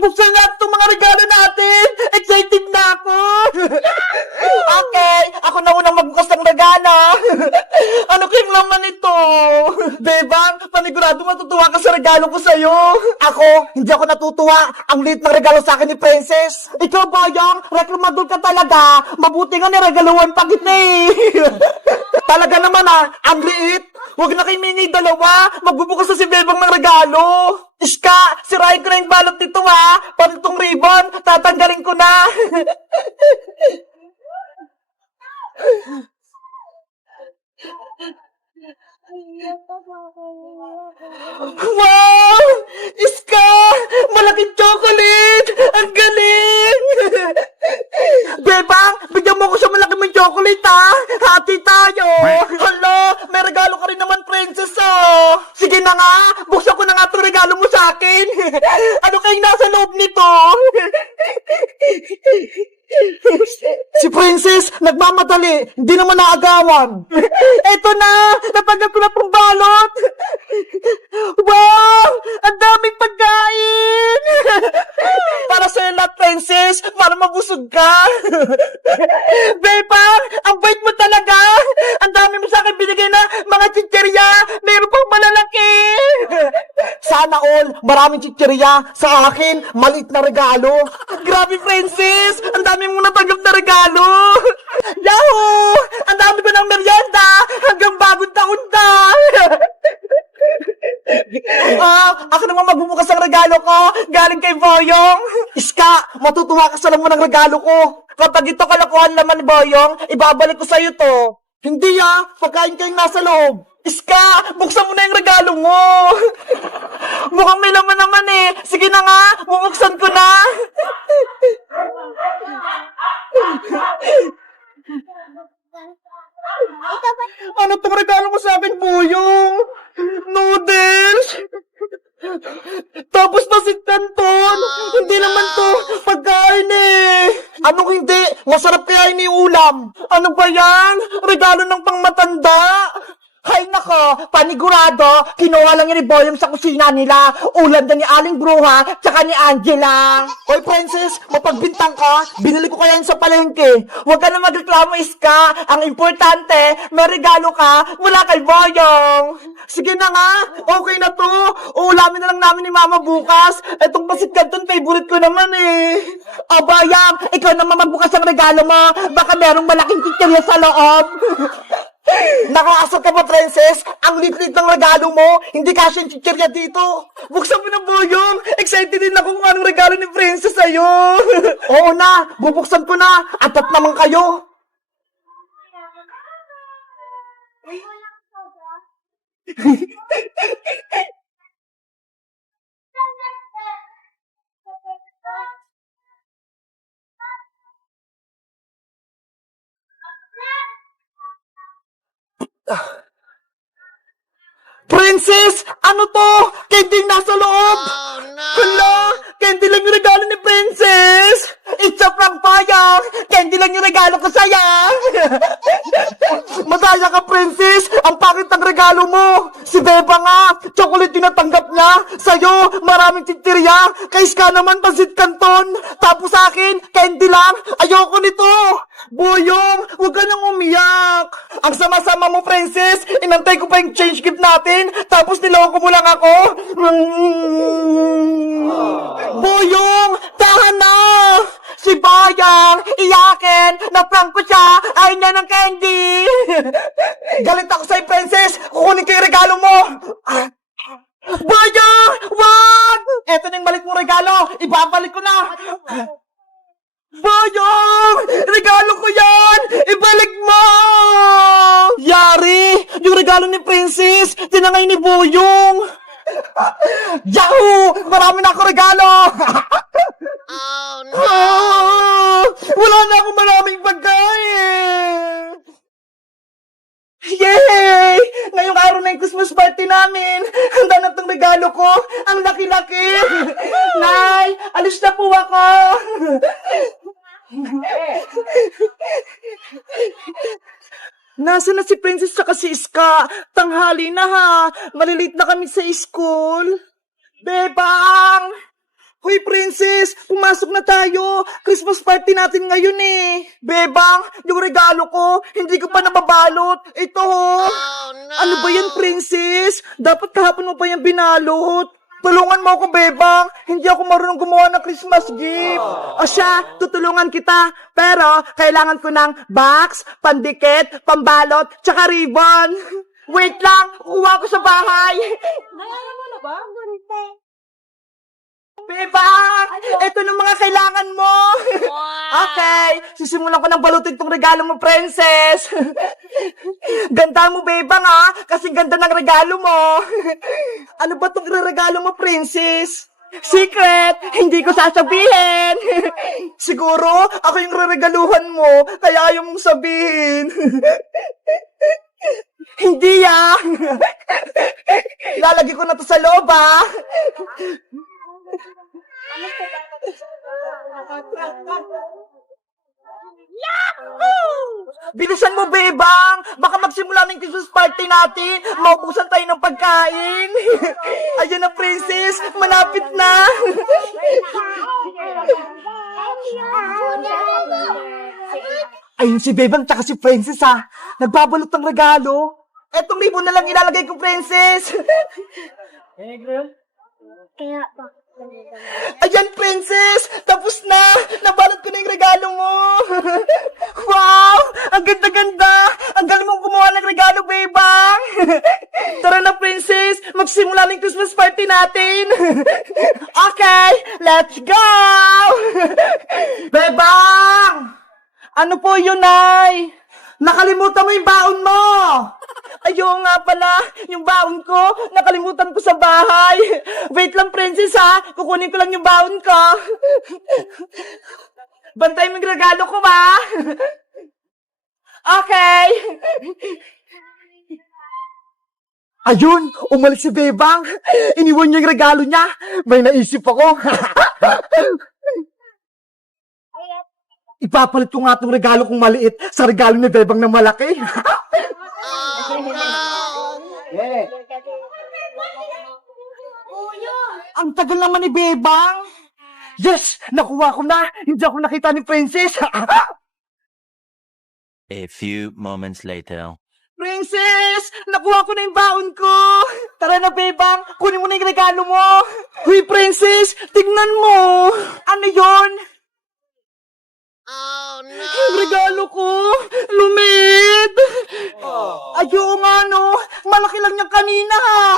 Buksan natin itong mga regalo natin! Excited na ako! Okay, ako na unang magbukas ng regalo. Ano kayong laman ito? Bebang, panigurado matutuwa ka sa regalo ko sa'yo. Ako, hindi ako natutuwa. Ang liit ng regalo sa akin ni Princess. Ikaw, Boyong, reklamador ka talaga. Mabuti nga niregaluhan pa kita eh. Talaga naman ang liit. Huwag na kayo mingi dalawa. Magbubukas na si Bebang ng regalo. Iska, sirahin ko na yung balot nito Pati itong ribbon, tatanggalin ko na. Wow! Iska! Malaking chocolate! Ang galing! Bebang, bigyan mo ko sa malaki mong chocolate Hati tayo! Hala, may regalo ka rin naman, Princess Sige na nga, buksan ko na nga itong regalo mo sa akin. Ano kayong nasa loob nito? Si Princess, nagmamadali. Hindi naman naagawan. Eto na! Natanggap ko na pong balot! Wow! Ang daming pagkain! Para sa'yo lahat, Princess! Para mabusog ka! Bebang! Ang bait mo talaga! Ang dami mo sa akin binigay na mga chicherya! Meron pang malalaki! Sana all, maraming chicherya. Sa akin, maliit na regalo. Grabe, Princess! Ang dami mong natanggap na regalo! Yahoo! Ang dami ko ng merienda! Hanggang bagong taon na! Ako naman magbubukas ang regalo ko! Galing kay Boyong! Iska, matutuwa ka sa laman ng regalo ko! Kapag ito kalakuhan naman ni Boyong, ibabalik ko sa'yo to! Hindi pagkain kayong nasa loob! Iska, buksan mo na yung regalo mo! Mukhang may laman naman Sige na nga, bubuksan ko na! Ano tong regalo mo sa akin, Boyong? Noodles? Tapos pasit canton? Hindi naman to pagkain Anong hindi? Masarap kaya ini ulam. Ano ba yan? Regalo ng pangmatanda? Hay nako, panigurado, kinuha lang ni Boyong sa kusina nila. Ulam na ni Aling Bruha, tsaka ni Angela. Hoy, Princess, mapagbintang ka. Binili ko kaya yun sa palengke. Huwag ka na magreklamo, Iska. Ang importante, may regalo ka mula kay Boyong. Sige na nga, okay na to. Ulamin na lang namin ni Mama bukas. Etong pasit canton, favorite ko naman O, Boyong, ikaw naman magbukas ang regalo mo. Baka merong malaking chichirya sa loob. Nakaasar ka ba, Princess? Ang lit-lit ng regalo mo. Hindi kasi yung chichirya dito. Buksan mo na, Boyong. Excited din ako kung anong regalo ni Princess sa'yo. Oo na, bubuksan ko na. Atat naman kayo. Princess! Ano to? Candy nasa loob! Hala! Candy lang yung regalo ni Princess! It's a prank, Boyong! Candy lang yung regalo ko sa'yo! Madaya ka, Princess! Ang pangit ng regalo mo! Si Beba nga! Chocolate yung natanggap niya! Sa'yo, maraming chichirya! Kay Ska naman, pasit canton! Tapos sa akin, candy lang! Ayoko nito! Boyong, huwag ka nang umiyak! Ang sama-sama mo, Princess! Inantay ko pa yung change gift natin! Tapos niloko mo lang ako! Boyong! Tahan na! Si Boyong! Iyakin! Na-prank ko siya! Ayaw niya ng candy! Galit ako sa'yo, Princess! Kukunin ko yung regalo mo! Boyong! Wag! Eto na yung balik mong regalo! Ibabalik ko na! Boyong! Regalo ko yan! Ibalik mo! Yari! Yung regalo ni Princess, tinangay ni Boyong! Yahoo! Marami na ako regalo! Oh no! Wala na akong maraming pagkain! Yay! Ngayong araw na yung Christmas party namin! Handa na itong regalo ko! Ang laki-laki! Nay! Alis na po ako! Nasaan na si Princess saka si Iska? Tanghali na ha! Malilate na kami sa school! Bebang! Hoy, Princess! Pasok na tayo. Christmas party natin ngayon eh. Bebang, yung regalo ko, hindi ko pa nababalot. Ito ho. Oh, no. Ano ba yan, princess? Dapat kahapon mo pa yan binalot. Tulungan mo ako, Bebang. Hindi ako marunong gumawa ng Christmas gift. O siya, tutulungan kita. Pero, kailangan ko ng box, pandikit, pambalot, tsaka ribbon. Wait lang, kuha ko sa bahay. Nayala mo na ba? Bebang, ito ng mga kailangan mo. Wow. Okay, sisimulan ko ng balutin tong regalo mo, princess. Ganda mo, Bebang, ha? Kasi ganda ng regalo mo. Ano ba tong regalo mo, princess? Secret! Hindi ko sasabihin! Siguro, ako yung reregaluhan mo, kaya ayaw mong sabihin. Hindi Lalagay ko na to sa loob, ha? Bilisan mo, Bebang! Baka magsimula ng Christmas party natin. Maubusan tayo ng pagkain. Ayan na, princess. Malapit na. Ayun si Bebang tsaka si princess, ha. Nagbabalot ng regalo. Etong ribbon na lang ilalagay ko, princess. Kaya pa. Ayan, princess! Tapos na! Nabalot ko na yung regalo mo! Wow! Ang ganda-ganda! Ang galing mong gumawa ng regalo, Bebang! Tara na, princess! Magsimula ng Christmas party natin! Okay! Let's go! Bebang! Ano po yun, Nay? Nakalimutan mo yung baon mo! Ayun nga pala, yung baon ko, nakalimutan ko sa bahay. Wait lang, princess, ha? Kukunin ko lang yung baon ko. Bantay mo yung regalo ko, ba? Okay. Ayun, umalis si Bebang. Iniwan niya yung regalo niya. May naisip ako. Ipapalit ko nga itong regalo kong maliit sa regalo ni Bebang na malaki. Oh, no. Ang tagal naman ni Bebang. Yes! Nakuha ko na! Hindi ako nakita ni Princess! A few moments later. Princess! Nakuha ko na yung baon ko! Tara na, Bebang! Kunin mo na yung regalo mo! Huy, Princess! Tignan mo! Ano yon? Oh, no. Yung regalo ko! Lumit! Ayaw nga, no? Malaki lang niya kanina, ha?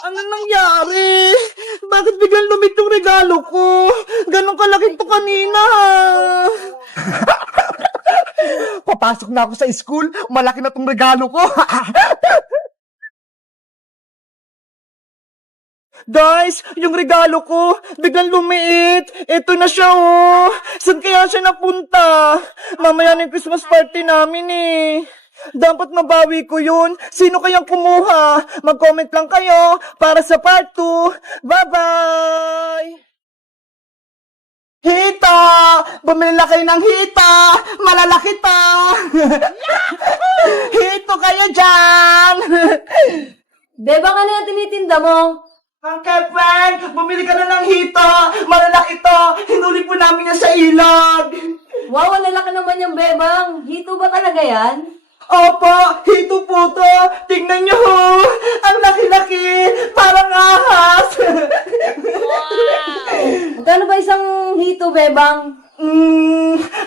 Ano nangyari? Bakit biglang lumit yung regalo ko? Ganon kalaki to kanina, ha? Papasok na ako sa school, malaki na tong regalo ko. Guys, yung regalo ko, biglang lumiit. Ito na siya, oh. Saan kaya siya napunta? Mamaya na yung Christmas party namin, eh. Dapat mabawi ko yun. Sino kayang kumuha? Mag-comment lang kayo para sa part 2. Bye-bye! Hita! Bumili na kayo ng hita! Malalaki to! Hito kayo dyan! Bebang, ano yung tinitinda mo? Uncle Frank, bumili ka na ng hito! Malalaki to! Hinuli po namin yan sa ilog! Wow, ang lalaki naman yung Bebang. Hito ba talaga yan? Opo, hito po to! Tingnan nyo ho! Ang laki-laki! Parang ahas! Magkano ba isang hito, Bebang?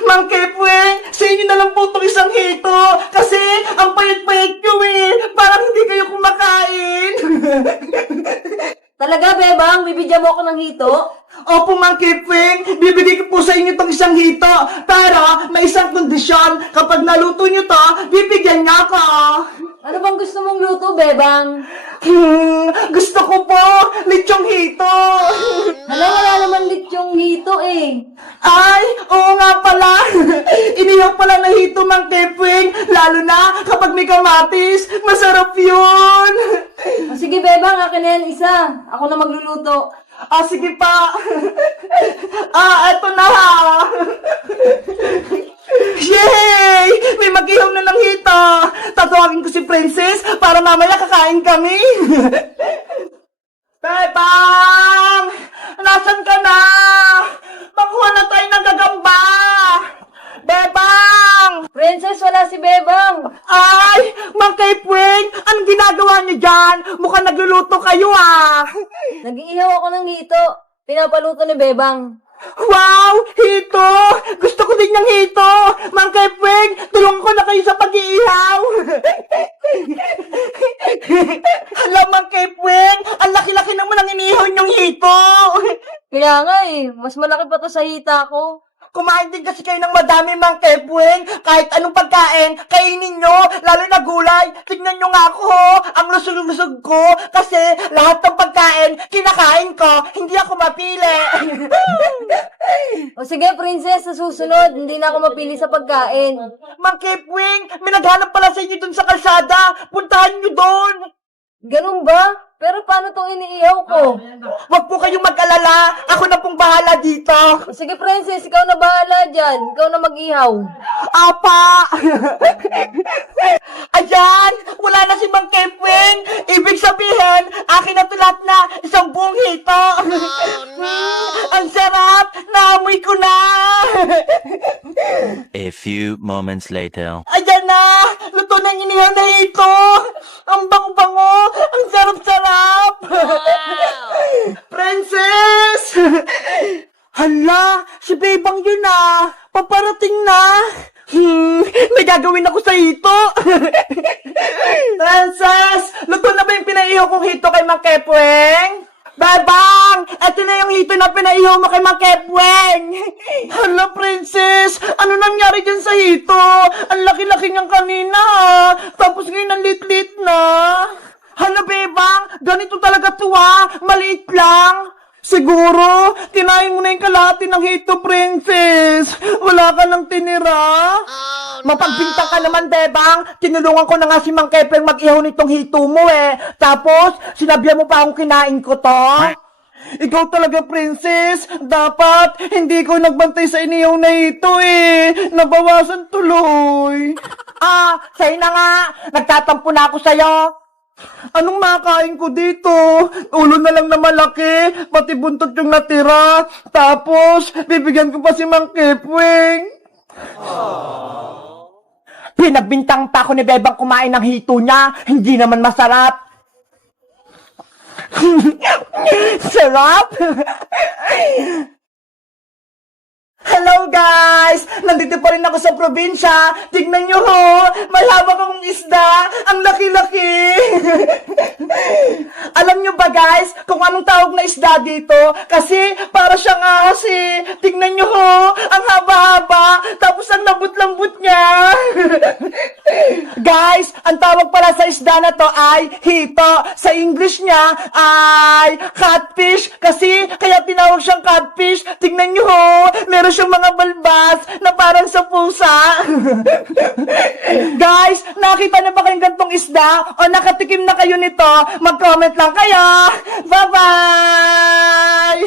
Mang Kepweng, sa inyo na lang po itong isang hito! Kasi, ang payat-payat nyo eh! Parang hindi kayo kumakain! Talaga, Bebang? Bibigyan mo ako ng hito? Opo, Mang Kepweng, bibigay ko po sa inyo itong isang hito. Pero, may isang kondisyon. Kapag naluto nyo to, bibigyan niya ako. Ano bang gusto mong luto, Bebang? Gusto ko po, lechong hito. Hala, wala naman yung hito eh. Ay, oo nga pala. Inihaw pala na hito, Mang Kepweng. Lalo na kapag may kamatis. Masarap yun. O, sige, Bebang, akin na yan isa. Ako na magluluto. Sige pa. Eto na ha. Yay! May mag-ihaw na ng hito. Tatawagin ko si Princess para mamaya kakain kami. Bebang! Nasaan ka na? pala si Bebang. Ay, Mang Kepweng, anong ginagawa niyo dyan? Mukhang nagluluto kayo ah. Nag-iihaw ako ng hito. Pinapaluto ni Bebang. Wow, hito! Gusto ko din ng hito! Mang Kepweng, tulungan ko na kayo sa pag-iihaw! Hala, Mang Kepweng, ang laki-laki naman ang inihaw niyong hito! Kaya nga mas malaki pa to sa hita ko. Kumain din kasi kayo ng madami, Mang Kepweng. Kahit anong pagkain, kainin nyo, lalo na gulay. Tignan nyo nga ako, ho. Ang lusog-lusog ko. Kasi lahat ng pagkain, kinakain ko. Hindi ako mapili. O sige, princess, sa susunod, hindi na ako mapili sa pagkain. Mang Kepweng, may naghanap pala sa inyo dun sa kalsada. Puntahan nyo doon. Ganun ba? Pero paano tong iniihaw ko? Huwag po kayong mag-alala. Ako na pong bahala dito. O sige, princess, ikaw na bahala dyan. Ikaw na mag-ihaw. Apa! Ayan! Wala na si Mang Kepweng! Ibig sabihin, akin na ito lahat na isang buong hito! Ang sarap! Naamoy ko na! A few moments later. Ayan na! Luto na yung inihaw na hito! Ang bango-bango! Ang sarap-sarap! Princess! Hala! Si Bebang yun ah! Paparating na! May gagawin ako sa hito! Princess! Luto na ba yung pinaihaw kong hito kay Mang Kepweng? Bebang! Eto na yung hito na pinaihaw mo kay Mang Kepweng! Hala, Princess! Ano nangyari dyan sa hito? Ang laki-laki niyang kanina ha! Tapos ngayon ang lit-lit na! Hala, Bebang! Ganito talaga to ha! Maliit lang! Siguro, kinain mo na yung kalahati ng hito, Princess. Wala ka nang tinira. Mapagbintang ka naman, Bebang. Tinulungan ko na nga si Mang Kepweng mag-ihaw nitong hito mo eh. Tapos, sinabihan mo pa akong kinain ko to. Ikaw talaga, Princess. Dapat, hindi ko nagbantay sa inihaw na hito eh. Nabawasan tuloy. Sa'yo na nga. Nagtatampo na ako sa'yo. Anong makain ko dito? Ulo na lang na malaki, pati buntot yung natira. Tapos, bibigyan ko pa si Mang Kepweng. Pinagbintang pa ako ni Bebang kumain ng hito niya. Hindi naman masarap. Sarap! Hello guys! Nandito pa rin ako sa probinsya. Tignan nyo ho! May hawak akong isda. Ang laki-laki! Alam nyo ba guys, kung anong tawag na isda dito? Kasi para siyang ahas eh. Tignan nyo ho! Ang haba-haba. Tapos ang lambot-lambot niya. Guys, ang tawag pala sa isda na to ay hito. Sa English niya ay catfish. Kasi kaya tinawag siyang catfish. Tignan nyo ho! Meron siyang mga balbas na parang sa pusa. Guys, nakita na ba kayong gantong isda? O nakatikim na kayo nito? Mag-comment lang kayo. Bye-bye!